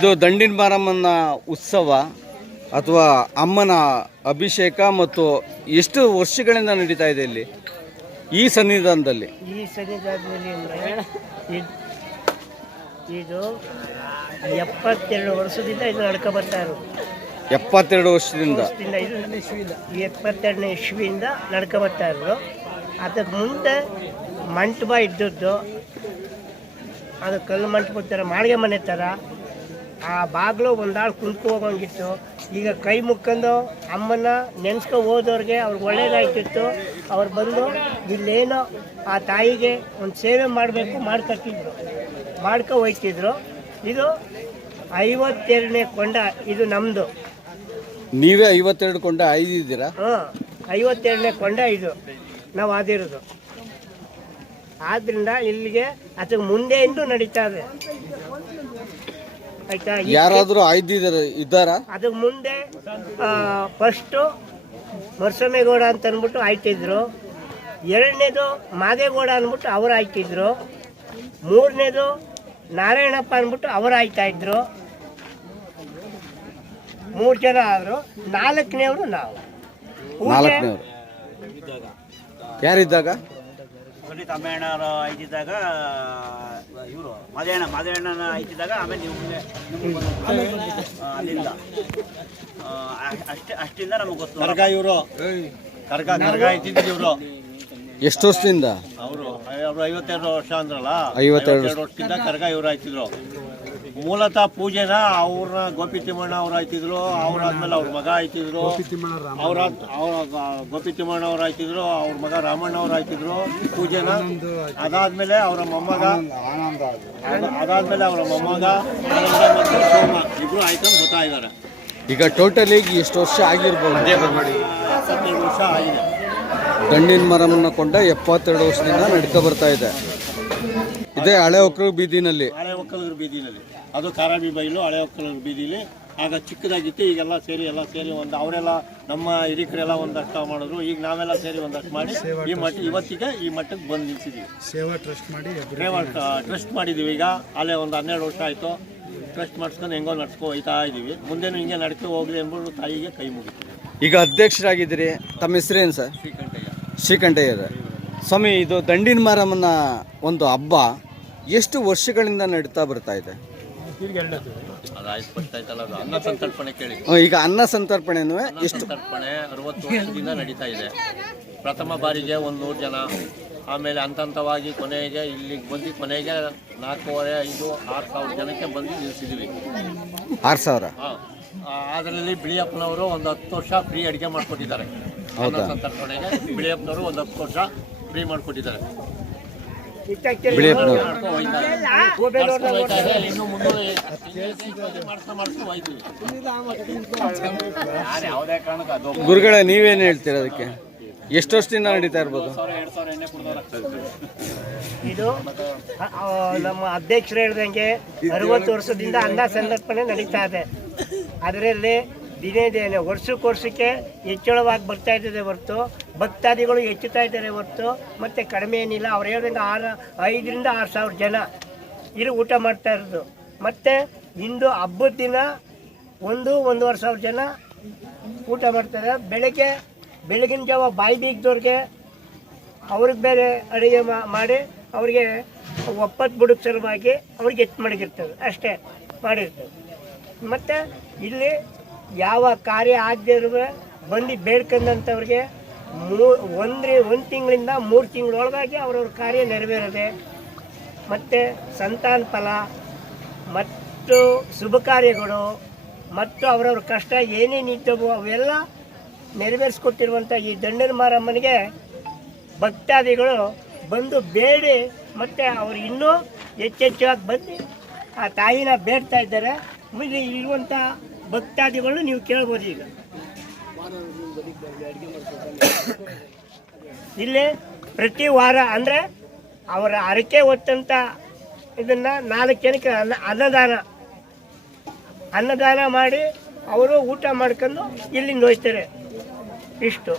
ಇದು ದಂಡಿನ ಮಾರಮ್ಮನ ಉತ್ಸವ ಅಥವಾ ಅಮ್ಮನ ಅಭಿಷೇಕ ಮತ್ತು ಎಷ್ಟು ವರ್ಷಗಳಿಂದ ನಡೀತಾ ಇದೆ ಇಲ್ಲಿ ಈ ಸನ್ನಿಧಾನದಲ್ಲಿ? ಈ ಸನ್ನಿಧಾನದಲ್ಲಿ ಅಂದರೆ ಇದು 72 ವರ್ಷದಿಂದ ಇದು ನಡ್ಕೊ ಬರ್ತಾ ಇರೋದು. 72 ವರ್ಷದಿಂದ 72ನೇ ಇಸ್ವಿಯಿಂದ ನಡ್ಕೊ ಬರ್ತಾ ಇರೋದು. ಅದಕ್ಕೆ ಮುಂದೆ ಮಂಟಪ ಇದ್ದದ್ದು, ಅದು ಕಲ್ಲು ಮಂಟಪ ಥರ ಮಾಳಿಗೆ ಮನೆ ಥರ, ಆ ಬಾಗಿಲು ಒಂದಾಳು ಕುಂತ್ಕೊ ಹೋಗೋಂಗಿತ್ತು. ಈಗ ಕೈ ಮುಕ್ಕೊಂಡು ಅಮ್ಮನ ನೆನೆಸ್ಕೊ ಹೋದವ್ರಿಗೆ ಅವ್ರಿಗೆ ಒಳ್ಳೇದಾಯ್ತಿತ್ತು. ಅವ್ರು ಬಂದು ಇಲ್ಲೇನೋ ಆ ತಾಯಿಗೆ ಒಂದು ಸೇವೆ ಮಾಡಬೇಕು ಮಾಡ್ಕೊತಿದ್ರು, ಹೋಯ್ತಿದ್ರು. ಇದು 52ನೇ ಕೊಂಡ, ಇದು ನಮ್ಮದು. ನೀವೇ 52 ಕೊಂಡ ಐದಿದ್ದೀರಾ? ಹಾಂ, 52ನೇ ಕೊಂಡ ಇದು ನಾವು ಆದಿರೋದು. ಆದ್ದರಿಂದ ಇಲ್ಲಿಗೆ ಅದಕ್ಕೆ ಮುಂದೆಯಿಂದ ನಡೀತಾ ಇದೆ. ಆಯ್ತಾ? ಯಾರಾದರೂ ಇದ್ದಾರಾ? ಅದಕ್ಕೆ ಮುಂದೆ ಫಸ್ಟು ಮರ್ಸಮೇಗೌಡ ಅಂತ ಅಂದ್ಬಿಟ್ಟು ಆಯ್ತಿದ್ರು. 2ನೇದು ಮಾದೇಗೌಡ ಅಂದ್ಬಿಟ್ಟು ಅವರು ಆಯ್ತಿದ್ರು. 3ನೇದು ನಾರಾಯಣಪ್ಪ ಅಂದ್ಬಿಟ್ಟು ಅವರು ಆಯ್ತಾಯಿದ್ರು. 3 ಜನ ಆದರು. 4ನೇವರು ನಾವು. 4ನೇವರು ಯಾರಿದ್ದಾಗ? ತಮ್ಮಣ್ಣವರು ಆಯ್ತಿದ್ದಾಗ ಇವರು ಮಾದೇಣ್ಣನ ಆಯ್ತಿದ್ದಾಗ ಆಮೇಲೆ ನೀವು ಅಲ್ಲಿಂದ ಅಷ್ಟಿಂದ ನಮಗೆ ಗೊತ್ತು. ಕರ್ಗ ಇವರು ಕರ್ಗ ಆಯ್ತಿದ್ರು ಇವರು. ಎಷ್ಟು ವರ್ಷದಿಂದ? ಅವರು 52 ವರ್ಷ ಅಂದ್ರಲ್ಲ, 52 ವರ್ಷದಿಂದ ಕರ್ಗ ಇವರು ಆಯ್ತಿದ್ರು. ಮೂಲತಃ ಪೂಜೆನ ಅವ್ರನ್ನ ಗೋಪಿ ತಿಮ್ಮಣ್ಣ ಅವ್ರು ಆಯ್ತಿದ್ರು. ಅವ್ರಾದ್ಮೇಲೆ ಅವ್ರ ಮಗ ಆಯ್ತಿದ್ರು. ಅವ್ರ ಗೋಪಿ ತಿಮ್ಮಣ್ಣ ಅವ್ರು ಆಯ್ತಿದ್ರು. ಅವ್ರ ಮಗ ರಾಮಣ್ಣ ಅವ್ರು ಆಯ್ತಿದ್ರು ಪೂಜೆನ. ಅದಾದ್ಮೇಲೆ ಅವರ ಮೊಮ್ಮಗ ಮತ್ತು ಸೋಮ ಇಬ್ರು ಆಯ್ಕೊಂಡು ಬರ್ತಾ ಇದ್ದಾರೆ. ಈಗ ಟೋಟಲಿ ಎಷ್ಟು ವರ್ಷ ಆಗಿರ್ಬೋದು? 72 ವರ್ಷ ಆಗಿದೆ. ದಂಡಿನ ಮರಮನ್ನ ಕೊಂಡ 72 ವರ್ಷದಿಂದ ನಡೀತಾ ಬರ್ತಾ ಇದೆ. ಇದೇ ಹಳೆ ಒಕ್ಕಲೂರು ಬೀದಿನಲ್ಲಿ. ಅದು ಕಾರಾಬಿ ಬೈಲು ಹಳೆ ಒಕ್ಕಲೂರು ಬೀದಿಲಿ. ಆಗ ಚಿಕ್ಕದಾಗಿತ್ತು. ಈಗೆಲ್ಲ ಸೇರಿ ಒಂದು ಅವರೆಲ್ಲ ನಮ್ಮ ಹಿರಿಕರೆಲ್ಲ ಒಂದಷ್ಟು ಮಾಡಿದ್ರು. ಈಗ ನಾವೆಲ್ಲ ಸೇರಿ ಒಂದಷ್ಟು ಮಾಡಿ ಇವತ್ತಿಗೆ ಈ ಮಟ್ಟಕ್ಕೆ ಬಂದು ನಿಲ್ಸಿದ್ದೀವಿ. ಸೇವಾ ಟ್ರಸ್ಟ್ ಮಾಡಿದ್ದೀವಿ. ಈಗ ಅಲ್ಲೇ ಒಂದು 12 ವರ್ಷ ಆಯಿತು. ಟ್ರಸ್ಟ್ ಮಾಡಿಸ್ಕೊಂಡು ಹೆಂಗೋ ಹೋಗ್ತಾ ಇದ್ದೀವಿ. ಮುಂದೇನು ಹಿಂಗೆ ನಡ್ಕೊ ಹೋಗ್ಲಿ ಅಂದ್ಬಿಟ್ಟು ತಾಯಿಗೆ ಕೈ ಮುಗಿತೀವಿ. ಈಗ ಅಧ್ಯಕ್ಷರಾಗಿದ್ದೀರಿ. ತಮ್ಮ ಹೆಸರೇನು ಸರ್? ಶ್ರೀಕಂಠಯ್ಯ ಸ್ವಾಮಿ. ಇದು ದಂಡಿನ ಮಾರಮ್ಮನ ಒಂದು ಹಬ್ಬ ಎಷ್ಟು ವರ್ಷಗಳಿಂದ ನಡೀತಾ ಬರ್ತಾ ಇದೆ? ಅನ್ನ ಸಂತರ್ಪಣೆ ಕೇಳಿ. ಈಗ ಅನ್ನ ಸಂತರ್ಪಣೆನೂ ಎಷ್ಟು? ಸಂತರ್ಪಣೆ 60 ವರ್ಷದಿಂದ ನಡೀತಾ ಇದೆ. ಪ್ರಥಮ ಬಾರಿಗೆ 100 ಜನ, ಆಮೇಲೆ ಹಂತವಾಗಿ ಕೊನೆಗೆ ಇಲ್ಲಿಗೆ ಬಂದು ಕೊನೆಗೆ 4,500, 5,000, 6,000 ಜನಕ್ಕೆ ಬಂದು ನಿಲ್ಲಿಸಿದ್ವಿ. 6,000? ಅದರಲ್ಲಿ ಬಿಳಿಯಪ್ಪನವರು ಒಂದು 10 ವರ್ಷ ಫ್ರೀ ಅಡುಗೆ ಮಾಡಿಕೊಟ್ಟಿದ್ದಾರೆ. ಅನ್ನ ಸಂತರ್ಪಣೆಗೆ ಬಿಳಿಯಪ್ಪನವರು ಒಂದು 10 ವರ್ಷ ಫ್ರೀ ಮಾಡಿಕೊಟ್ಟಿದ್ದಾರೆ. ಗುರುಗಳೇ, ನೀವೇನು ಹೇಳ್ತೀರ ಅದಕ್ಕೆ? ಎಷ್ಟು ವರ್ಷದಿಂದ ನಡೀತಾ ಇರ್ಬೋದು? ಇದು ನಮ್ಮ ಅಧ್ಯಕ್ಷರು ಹೇಳ್ದಂಗೆ 60 ವರ್ಷದಿಂದ ಅನ್ನ ಸಂತರ್ಪಣೆ ನಡೀತಾ ಇದೆ. ಅದರಲ್ಲಿ ದಿನೇ ವರ್ಷಕ್ಕೆ ಹೆಚ್ಚಳವಾಗಿ ಬರ್ತಾ ಇದ್ದಾರೆ ಹೊರತು ಭಕ್ತಾದಿಗಳು ಹೆಚ್ಚುತ್ತಾ ಇದ್ದಾರೆ ಹೊರತು ಮತ್ತು ಕಡಿಮೆ ಏನಿಲ್ಲ. ಅವ್ರು ಹೇಳ್ದಂಗೆ 5,000 to 6,000 ಜನ ಇಲ್ಲಿ ಊಟ ಮಾಡ್ತಾ ಇರೋದು. ಮತ್ತು ಇಂದು ಹಬ್ಬದ ದಿನ 1,000-1,500 ಜನ ಊಟ ಮಾಡ್ತಾರೆ. ಬೆಳಗಿನ ಜಾವ ಬಾಯಿ ಬೀಗದವ್ರಿಗೆ ಅವ್ರಿಗೆ ಬೇರೆ ಅಡುಗೆ ಮಾಡಿ ಅವ್ರಿಗೆ ಒಪ್ಪತ್ತು ಬುಡಕ್ಕೆ ಸಲುವಾಗಿ ಅವ್ರಿಗೆ ಹೆಚ್ಚು ಮಡಗಿರ್ತದೆ, ಅಷ್ಟೇ ಮಾಡಿರ್ತದೆ. ಮತ್ತು ಇಲ್ಲಿ ಯಾವ ಕಾರ್ಯ ಆಗದೇ ಇರುವ ಬಂದು ಬೇಡ್ಕೊಂಡಂಥವ್ರಿಗೆ 1 ತಿಂಗಳಿಂದ 3 ತಿಂಗಳೊಳಗಾಗಿ ಅವ್ರವ್ರ ಕಾರ್ಯ ನೆರವೇರದೆ. ಮತ್ತು ಸಂತಾನ ಫಲ ಮತ್ತು ಶುಭ ಕಾರ್ಯಗಳು ಮತ್ತು ಅವರವ್ರ ಕಷ್ಟ ಏನೇನಿದ್ದವು ಅವೆಲ್ಲ ನೆರವೇರಿಸ್ಕೊಟ್ಟಿರುವಂಥ ಈ ದಂಡಿನ ಮಾರಮ್ಮನಿಗೆ ಭಕ್ತಾದಿಗಳು ಬಂದು ಬೇಡಿ ಮತ್ತು ಅವರು ಇನ್ನೂ ಹೆಚ್ಚೆಚ್ಚಾಗಿ ಬಂದು ಆ ತಾಯಿನ ಬೇಡ್ತಾ ಇದ್ದಾರೆ. ಇಲ್ಲಿ ಇರುವಂಥ ಭಕ್ತಾದಿಗಳು ನೀವು ಕೇಳ್ಬೋದು. ಈಗ ಇಲ್ಲಿ ಪ್ರತಿ ವಾರ ಅಂದರೆ ಅವರ ಹರಕೆ ಹೊತ್ತಂಥ ಇದನ್ನು 4 ಜನಕ್ಕೆ ಅನ್ನದಾನ ಮಾಡಿ ಅವರು ಊಟ ಮಾಡ್ಕೊಂಡು ಇಲ್ಲಿಂದ ಹೋಗ್ತಾರೆ. ಇಷ್ಟು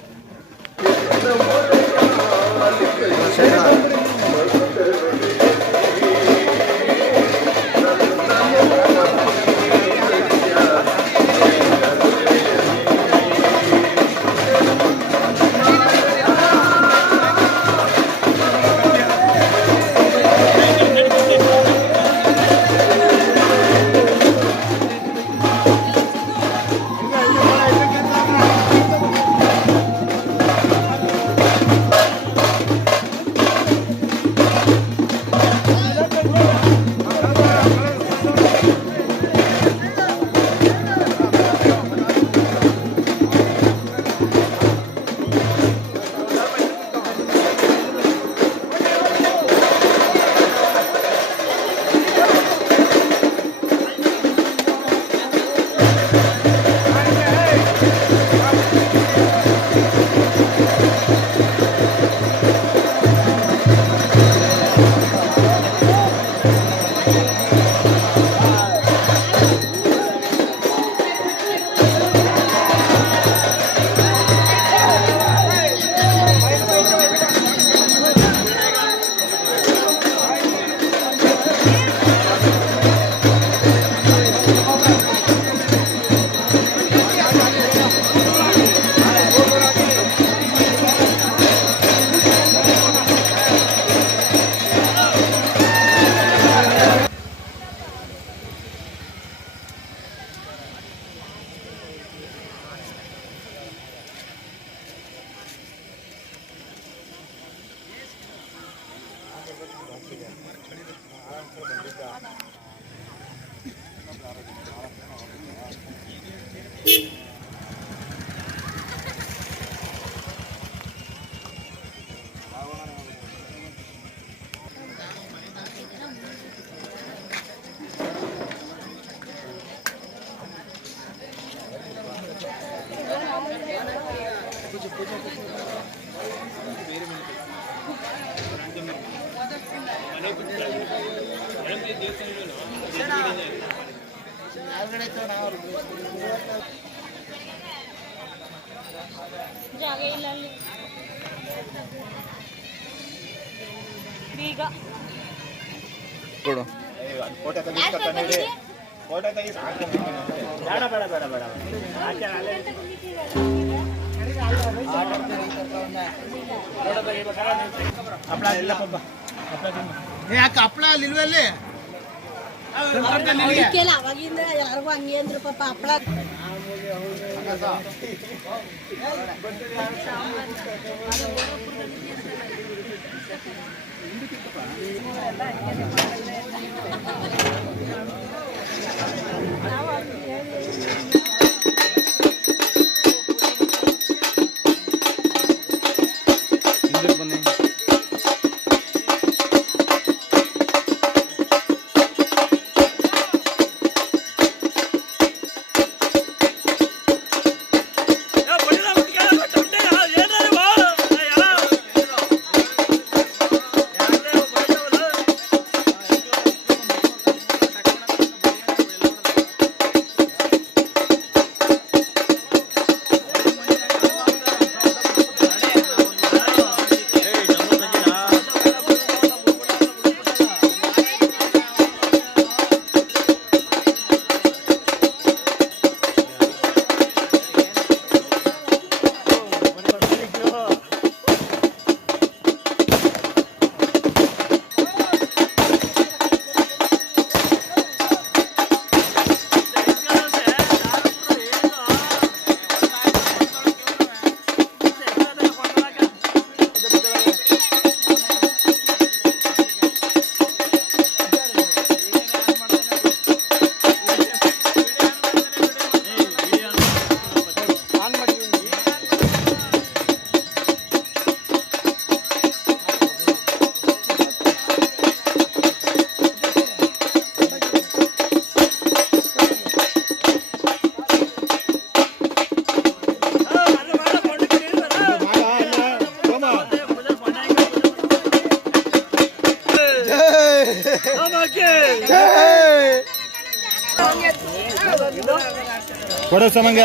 ಜಾಗ ಇಲ್ಲ ಅಲ್ಲಿ ಬೀಗ ಕೊಡು. ಬೇಡ ಬೇಡ ಬೇಡ ಬೇಡ ಆಚೆ ಅಲ್ಲೇ ಯಾಕೆ ಹಪ್ಪಳ ಅಲ್ಲಿಲ್ವಲ್ಲಿ ಅದಕ್ಕೆಲ್ಲ ಅವಾಗಿಂದ ಯಾರಿಗೂ ಹಂಗೆ ಅಂದ್ರು ಪಾಪ ಹಪ್ಪಳ ಹಿಂದಕ್ಕೆ ಬನ್ನಿ. ಕೊಡೋ ಸಮಂಗ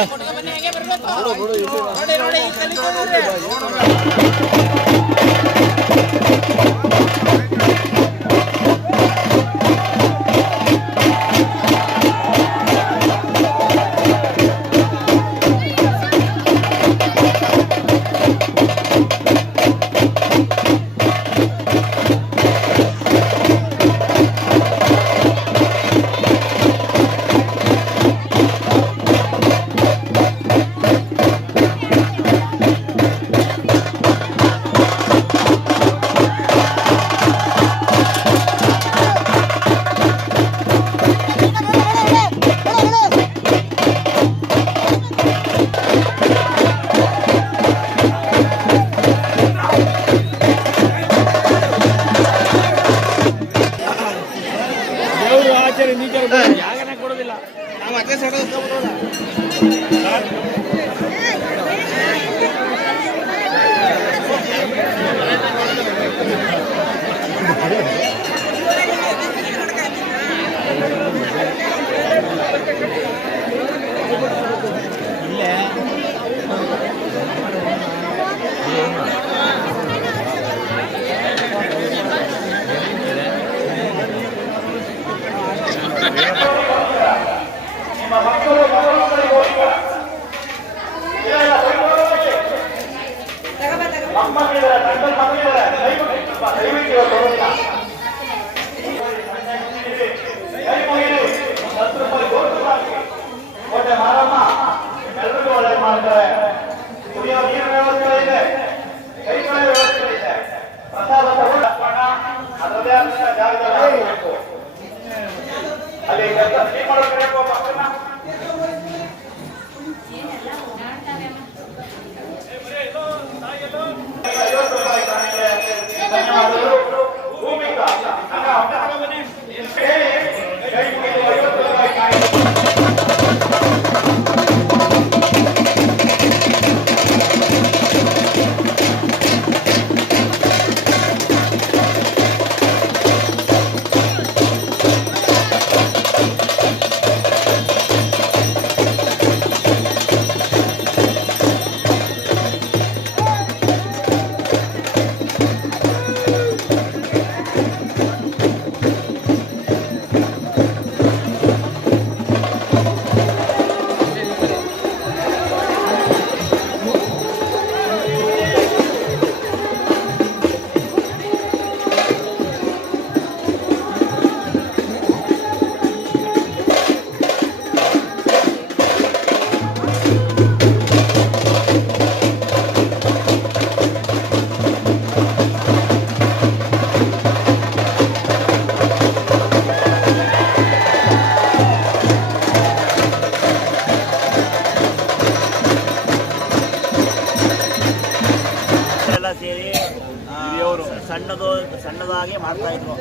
ಸಣ್ಣದಾಗಿ ಮಾಡ್ತಾಯಿದ್ರು.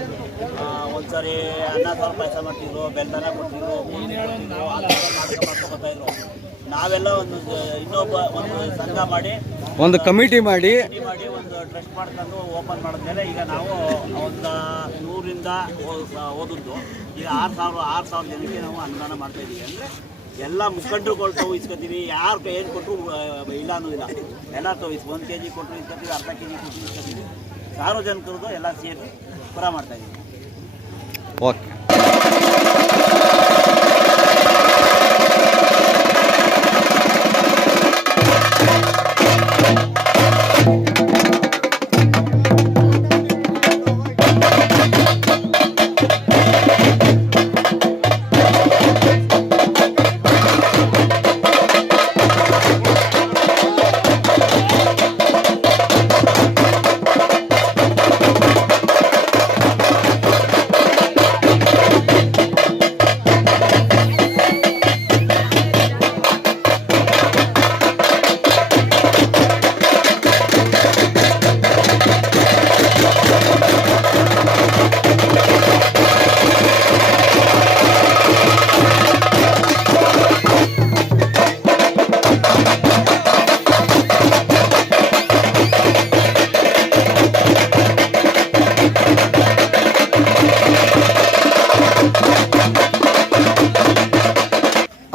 ಒಂದ್ಸರಿ ಅನ್ನ ಸಾರು ಪಾಯಸ ಮಾಡ್ತಿದ್ರು, ಬೆಲ್ಲನ ಕೊಡ್ತಿದ್ರು, ಮಾಡ್ಕೊತಾಯಿದ್ರು. ನಾವೆಲ್ಲ ಒಂದು ಸಂಘ ಮಾಡಿ ಒಂದು ಕಮಿಟಿ ಮಾಡಿ ಒಂದು ಟ್ರಸ್ಟ್ ಮಾಡ್ಕೊಂಡು ಓಪನ್ ಮಾಡಿದ್ಮೇಲೆ ಈಗ ನಾವು ಒಂದು 100ರಿಂದ ಓದಿದ್ದು ಈಗ 6,000 ಜನಕ್ಕೆ ನಾವು ಅನುದಾನ ಮಾಡ್ತಾಯಿದ್ದೀವಿ. ಅಂದರೆ ಎಲ್ಲ ಮುಖಂಡರುಗಳು ತಾವು ಇಸ್ಕೊತೀವಿ, ಯಾರು ಏನು ಕೊಟ್ಟರು ಇಲ್ಲ ಅನ್ನೋದಿಲ್ಲ, ಎಲ್ಲ ತಾವು 1 kg ಕೊಟ್ಟರು ಇಸ್ಕೊತೀವಿ, ಅರ್ಧ kg ಕೊಟ್ಟರು ಇಸ್ಕೊತೀವಿ. ಸಾರ್ವಜನಿಕರದ್ದು ಎಲ್ಲ ಸೇರಿ ಪುರ ಮಾಡ್ತಾಯಿದ್ದೀವಿ. ಓಕೆ.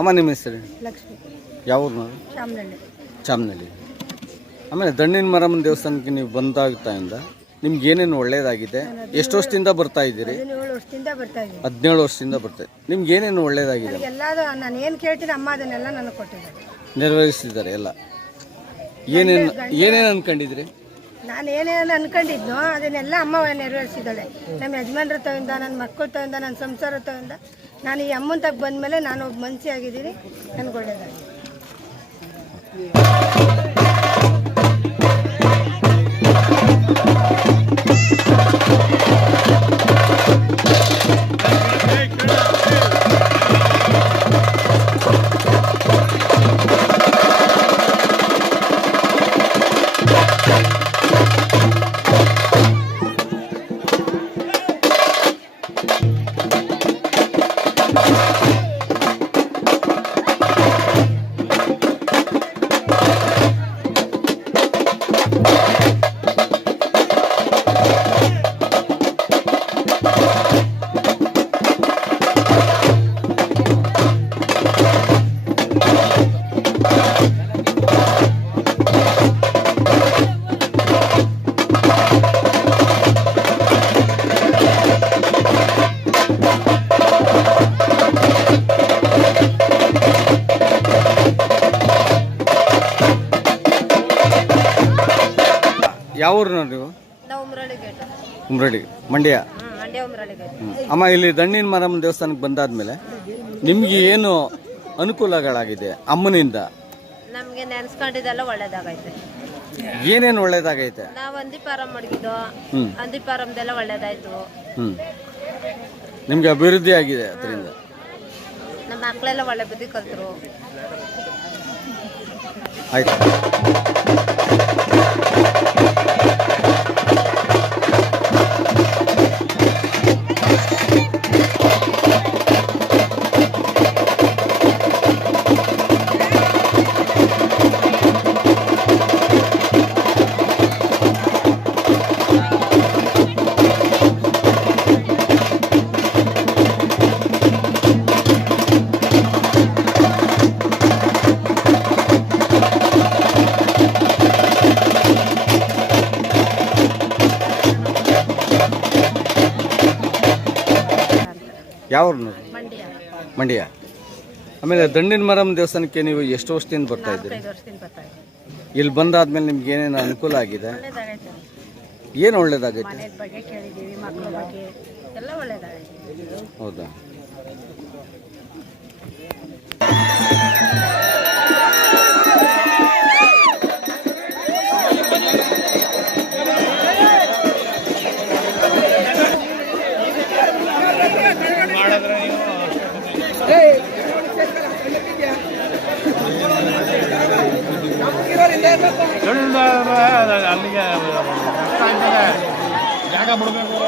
ಅಮ್ಮ ನಿಮ್ಮ ಹೆಸರು ಲಕ್ಷ್ಮಿ ಯಾವ ಊರು? ಶಾಮನಹಳ್ಳಿ. ಚಾಮನಹಳ್ಳಿ. ಆಮೇಲೆ ದಂಡಿನ ಮಾರಮ್ಮನ ದೇವಸ್ಥಾನಕ್ಕೆ ನೀವು ಬಂದಾಗ್ತಾಯಿಂದ ನಿಮ್ಗೆ ಏನೇನು ಒಳ್ಳೇದಾಗಿದೆ? ಎಷ್ಟು ವರ್ಷದಿಂದ ಬರ್ತಾ ಇದ್ದೀರಿ? 17 ವರ್ಷದಿಂದ ಬರ್ತಾ ಇದ್ದೀನಿ. 17 ವರ್ಷದಿಂದ ಬರ್ತಾ ಇದ್ದೀರಿ. ನಿಮ್ಗೆ ಏನೇನು ಒಳ್ಳೇದಾಗಿದೆ? ಎಲ್ಲಾದು ನಾನು ಏನು ಕೇಳ್ತೀನಿ ಅಮ್ಮ ಅದನ್ನೆಲ್ಲ ನನಗೆ ಕೊಟ್ಟಿದ್ದಾರೆ, ನೆರವೇರಿಸಿದ್ದಾರೆ ಎಲ್ಲ. ಏನೇನು ಅನ್ಕೊಂಡಿದ್ರಿ? ನಾನು ಏನೇನು ಅನ್ಕೊಂಡಿದ್ನೋ ಅದನ್ನೆಲ್ಲ ಅಮ್ಮ ನೆರವೇರಿಸಿದ್ದಾಳೆ. ನಮ್ಮ ಯಜಮಾನ್ರ ತವಿಂದ, ನನ್ನ ಮಕ್ಕಳ ತವಿಂದ, ನನ್ನ ಸಂಸಾರ ತವಿಂದ ನಾನು ಈ ಅಮ್ಮನ ತಗ ಬಂದಮೇಲೆ ನಾನು ಒಬ್ಬ ಮನಸ್ಸಿ ಆಗಿದ್ದೀನಿ. ನನಗೆ ಒಳ್ಳೇದಾಗಿದೆ. ಯಾವ ಊರಿನ ನೀವು? ನಾವು ಉಮ್ರಳ್ಳಿ ಗೇಟ್. ಉಮ್ರಡಿ, ಮಂಡ್ಯ. ಮಂಡ್ಯ ಉಮ್ರಳ್ಳಿ ಗೇಟ್. ಅಮ್ಮ, ಇಲ್ಲಿ ದಂಡಿನ ಮಾರಮ್ಮನ ದೇವಸ್ಥಾನಕ್ಕೆ ಬಂದಾದ್ಮೇಲೆ ನಿಮ್ಗೆ ಏನು ಅನುಕೂಲಗಳಾಗಿದೆ ಅಮ್ಮನಿಂದ? ನಮಗೆ ನೆನೆಸ್ಕೊಂಡಿದ್ದೆಲ್ಲ ಒಳ್ಳೇದಾಗೈತೆ. ಏನೇನು ಒಳ್ಳೇದಾಗೈತೆ? ನಾವು ಅಂದಿಪಾರಂ ಮಡಗಿದ್ದು, ಅಂದಿಪಾರಂದೆಲ್ಲ ಒಳ್ಳೇದಾಯ್ತು. ನಿಮ್ಗೆ ಅಭಿವೃದ್ಧಿ ಆಗಿದೆ ಅದರಿಂದ? ನಮ್ಮ ಮಕ್ಕಳೆಲ್ಲ ಒಳ್ಳೆ ಬುದ್ಧಿ ಕಲ್ತರು. ಆಯ್ತು. ಯಾವ ಊರು? ಮಂಡ್ಯ. ಮಂಡ್ಯ. ಆಮೇಲೆ ದಂಡಿನ ಮಾರಮ್ಮನ ದೇವಸ್ಥಾನಕ್ಕೆ ನೀವು ಎಷ್ಟು ವರ್ಷದಿಂದ ಬರ್ತಾ ಇದ್ದೀರಿ? 5 ವರ್ಷದಿಂದ ಬರ್ತಾ ಇದ್ದೀನಿ. ಇಲ್ಲಿ ಬಂದಾದ್ಮೇಲೆ ನಿಮ್ಗೆ ಏನೇನು ಅನುಕೂಲ ಆಗಿದೆ? ಒಳ್ಳೇದಾಗೈತೆ. ಏನು ಒಳ್ಳೇದಾಗೈತೆ? ಮನೆ ಬಗ್ಗೆ ಕೇಳಿದ್ದೀವಿ, ಮಕ್ಕಳ ಬಗ್ಗೆ ಎಲ್ಲ ಒಳ್ಳೇದಾಗೈತೆ. ಹೌದಾ? ಅಲ್ಲಿಗೆ ಜಾಗ ಬಿಡಬೇಕು.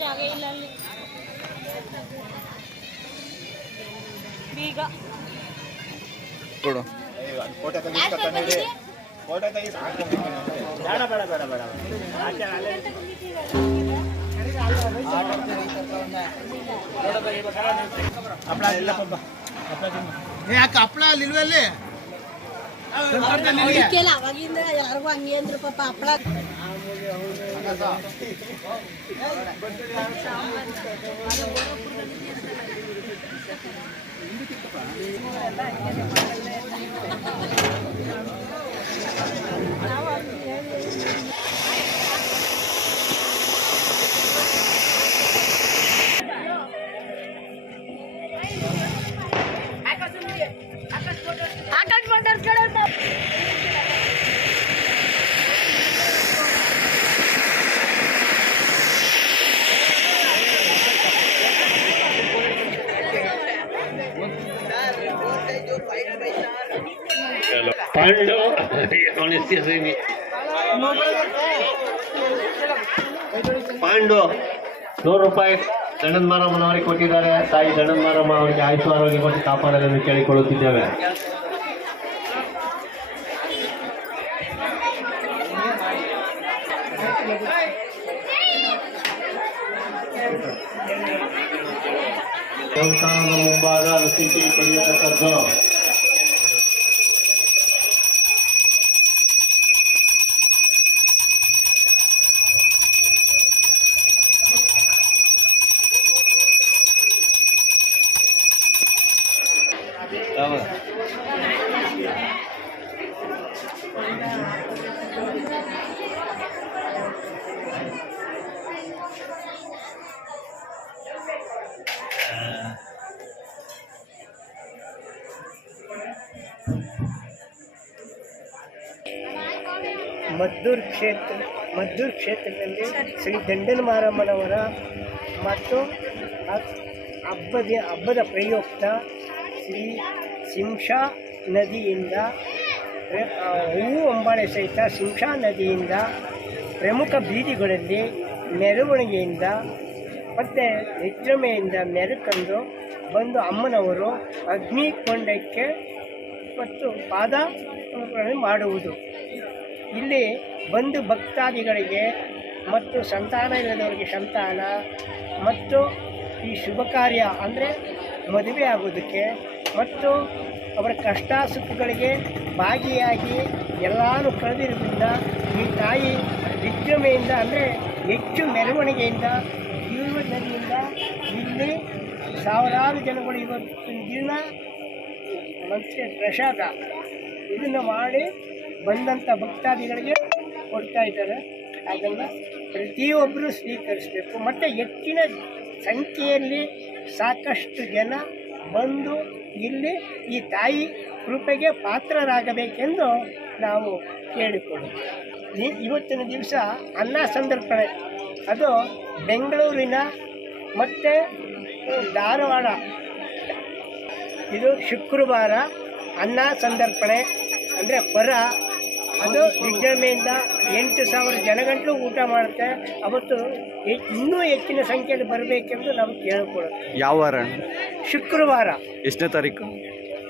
ಜಾಗ ಇಲ್ಲ ಅಲ್ಲಿ ಬೀಗ ಕೊಡು. ಫೋಟೋ ತೆಗಿಸ್ಕೊತಾನೆ ಫೋಟೋ ತೆಗಿಸ್ ಬೇಡ ಬೇಡ ಬೇಡ ಬೇಡ ಆಚೆ ಅಲ್ಲೇ ಹಪ್ಪಳ ಇಲ್ಲ ಪಾಪ. ಯಾಕೆ ಹಪ್ಪಳ ಅಲ್ಲಿಲ್ವಲ್ಲಿ? ಅವಾಗಿಂದ ಯಾರಿಗೂ ಹಂಗೆ ಅಂದ್ರು ಪಾಪ ಹಪ್ಪಳ ಪಾಂಡು ಪಾಂಡು 100 ರೂಪಾಯಿ ದಂಡದ ಮಾರಮ್ಮನವರಿಗೆ ಕೊಟ್ಟಿದ್ದಾರೆ. ತಾಯಿ ದಂಡದ ಮಾರಮ್ಮ ಅವರಿಗೆ ಆಯುಷ್ಯ ಆರೋಗ್ಯ ಕೊಟ್ಟು ಕಾಪಾಡಲೆಂದು ಕೇಳಿಕೊಳ್ಳುತ್ತಿದ್ದೇವೆ. ದೇವಸ್ಥಾನದ ಮುಂಭಾಗ ರಸೀತಿ ಪಡೆಯತಕ್ಕದ್ದು. ಮದ್ದೂರು ಕ್ಷೇತ್ರದಲ್ಲಿ ಶ್ರೀ ದಂಡನ ಮಾರಮ್ಮನವರ ಮತ್ತು ಹಬ್ಬದ ಪ್ರಯುಕ್ತ ಶ್ರೀ ಶಿಂಷಾ ನದಿಯಿಂದ ಹೂವು ಅಂಬಾಳೆ ಸಹಿತ ಶಿಂಷಾ ನದಿಯಿಂದ ಪ್ರಮುಖ ಬೀದಿಗಳಲ್ಲಿ ಮೆರವಣಿಗೆಯಿಂದ ಮತ್ತು ವಿಜೃಂಭಣೆಯಿಂದ ಮೆರಕಂಡು ಬಂದು ಅಮ್ಮನವರು ಅಗ್ನಿಕೊಂಡಕ್ಕೆ ಮತ್ತು ಪಾದಾರ್ಪಣೆ ಮಾಡುವುದು. ಇಲ್ಲಿ ಬಂದು ಭಕ್ತಾದಿಗಳಿಗೆ ಮತ್ತು ಸಂತಾನ ಇಲ್ಲದವರಿಗೆ ಸಂತಾನ ಮತ್ತು ಈ ಶುಭ ಕಾರ್ಯ ಅಂದರೆ ಮದುವೆ ಆಗೋದಕ್ಕೆ ಮತ್ತು ಅವರ ಕಷ್ಟ ಸುಖಗಳಿಗೆ ಭಾಗಿಯಾಗಿ ಎಲ್ಲರೂ ಕಳೆದಿರೋದ್ರಿಂದ ಈ ತಾಯಿ ವಿಜೃಂಭಣೆಯಿಂದ ಅಂದರೆ ಹೆಚ್ಚು ಮೆರವಣಿಗೆಯಿಂದ ನದಿಯಿಂದ ಇಲ್ಲಿ ಸಾವಿರಾರು ಜನಗಳು ಇವತ್ತಿನ ದಿನ ಮತ್ತು ಪ್ರಸಾದ ಇದನ್ನು ಮಾಡಿ ಬಂದಂಥ ಭಕ್ತಾದಿಗಳಿಗೆ ಕೊಡ್ತಾ ಇದ್ದಾರೆ. ಅದನ್ನು ಪ್ರತಿಯೊಬ್ಬರು ಸ್ವೀಕರಿಸಬೇಕು ಮತ್ತು ಹೆಚ್ಚಿನ ಸಂಖ್ಯೆಯಲ್ಲಿ ಸಾಕಷ್ಟು ಜನ ಬಂದು ಇಲ್ಲಿ ಈ ತಾಯಿ ಕೃಪೆಗೆ ಪಾತ್ರರಾಗಬೇಕೆಂದು ನಾವು ಕೇಳಿಕೊಳ್ಳುತ್ತೇವೆ. ಇವತ್ತಿನ ದಿವಸ ಅನ್ನ ಸಂದರ್ಪಣೆ ಅದು ಬೆಂಗಳೂರಿನ ಮತ್ತು ಧಾರವಾಡ ಇದು ಶುಕ್ರವಾರ ಅನ್ನ ಸಂದರ್ಪಣೆ ಅಂದರೆ ಅದು ವಿಜೃಂಭಣೆಯಿಂದ 8,000 ಜನಗಂಟಲು ಊಟ ಮಾಡುತ್ತೆ. ಅವತ್ತು ಇನ್ನೂ ಹೆಚ್ಚಿನ ಸಂಖ್ಯೆಯಲ್ಲಿ ಬರಬೇಕೆಂದು ನಾವು ಕೇಳಿಕೊಳ್ಳುತ್ತೇವೆ. ಯಾವ ವಾರ? ಶುಕ್ರವಾರ. ಎಷ್ಟನೇ ತಾರೀಕು?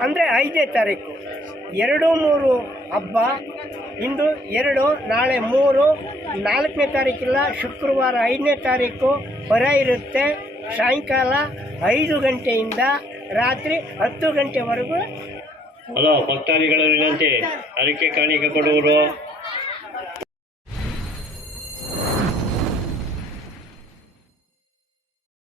ಅಂದರೆ 5ನೇ ತಾರೀಕು. 2-3 ಹಬ್ಬ. ಇಂದು 2, ನಾಳೆ 3, 4ನೇ ತಾರೀಕಿಲ್ಲ. ಶುಕ್ರವಾರ 5ನೇ ತಾರೀಕು ಇರುತ್ತೆ. ಸಾಯಂಕಾಲ 5 ಗಂಟೆಯಿಂದ ರಾತ್ರಿ 10 ಗಂಟೆವರೆಗೂ. ಹಲೋ ಭಕ್ತಾದಿಗಳ ವಿನಂತಿ, ಅರಿಕೆ ಕಾಣಿಕೆ ಕೊಡುವರು